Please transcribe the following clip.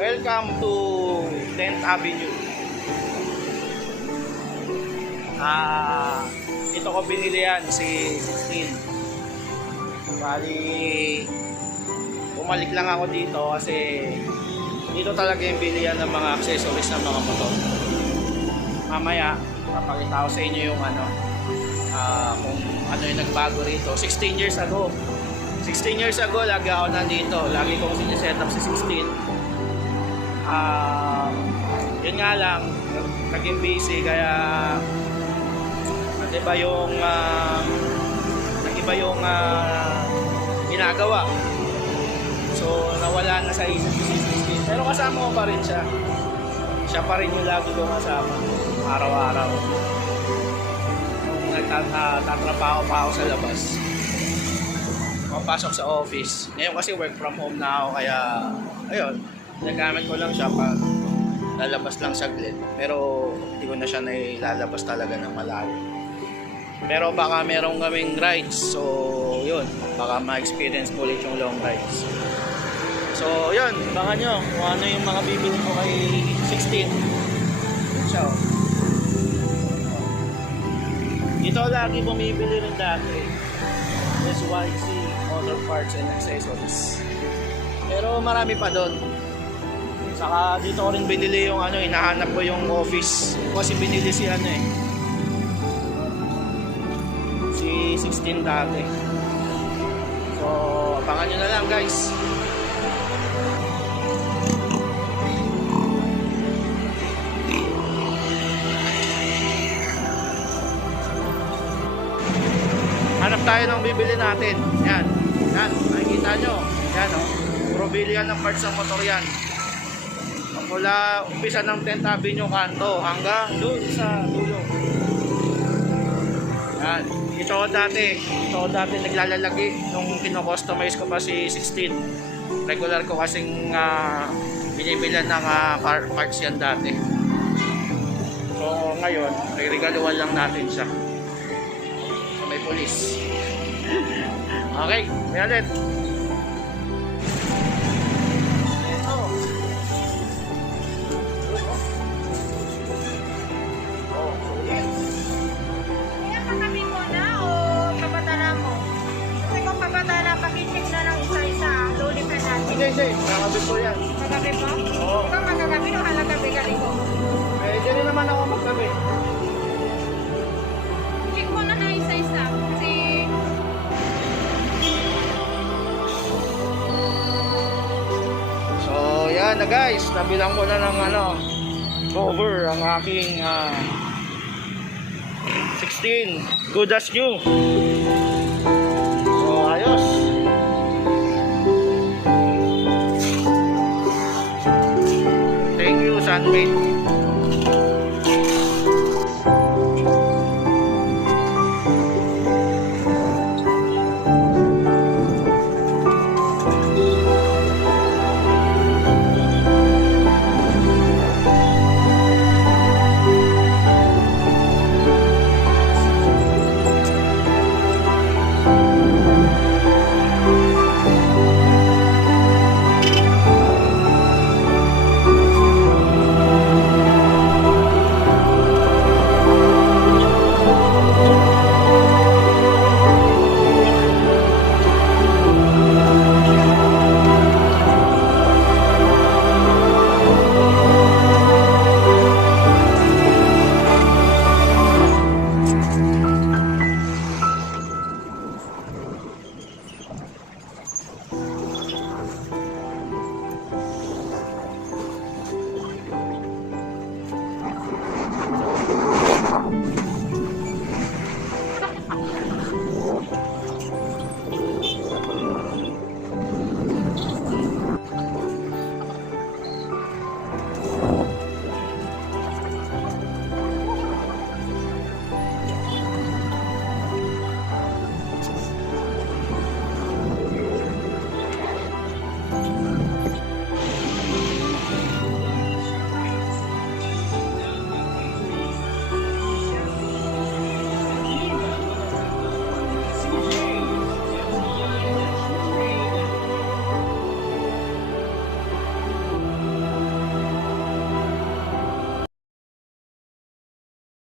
Welcome to 10th Avenue. Ito ko binili yan, si 16. Bali, bumalik lang ako dito kasi dito talaga yung bilihan ng mga accessories ng mga motor. Mamaya, papakita ko sa inyo yung kung ano yung nagbago rito. 16 years ago, lagi ako nandito. Lagi kong siniset up si 16. Yun nga lang, naging busy kaya nag-iba yung ginagawa. So nawala na sa isip si 16. Pero kasama ko pa rin siya. Siya pa rin yung lagi kong kasama araw-araw. Nagtatrabaho pa ako sa labas. Papasok sa office. Ngayon kasi work from home na ako kaya ayun, nagamit ko lang siya pag lalabas lang saglit. Pero hindi ko na siya nailalabas talaga ng malayo. Pero baka merong kaming rides. So yun, baka ma-experience ko ulit yung long rides. So yun, baka nyo kung ano yung mga bibili ko kay 16. So dito lagi bumibili rin dati. SYC Motor Parts and Accessories. Pero marami pa doon. Saka dito ko rin binili yung hinahanap ko yung office. Kasi binili si si 16 dati. So abangan nyo na lang guys. Hanap tayo ng bibili natin. Yan, nakikita nyo. Yan puro bilihan ng parts ng motor yan. Mula umpisa ng 10th Avenue kanto hanggang doon sa dulo. Yan, ito dati naglalalagi nung kino-customize ko pa si 16. Regular ko kasing binibilan ng parts yan dati. So ngayon, regaluhan lang natin siya. May pulis. Okay, may ulit. Kaya katabi mo na o papadala mo? Kung ikaw papadala, pakitik na ng isa-isa. Luli ka natin. Hindi. Nakakabit ko yan. Kagabi mo? Oo. Ikaw magagabi o halagabi galing ko? Diyan rin naman ako magtabi. Check mo na isa-isa. Kasi So, yan na guys. Nabilang ko na ng cover ang aking 16. Good as new. So, ayos. Thank you, Sunmate.